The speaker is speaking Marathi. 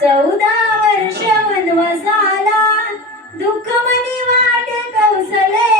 चौदा वर्ष वनवासाला दुःख मनी वाट कौसले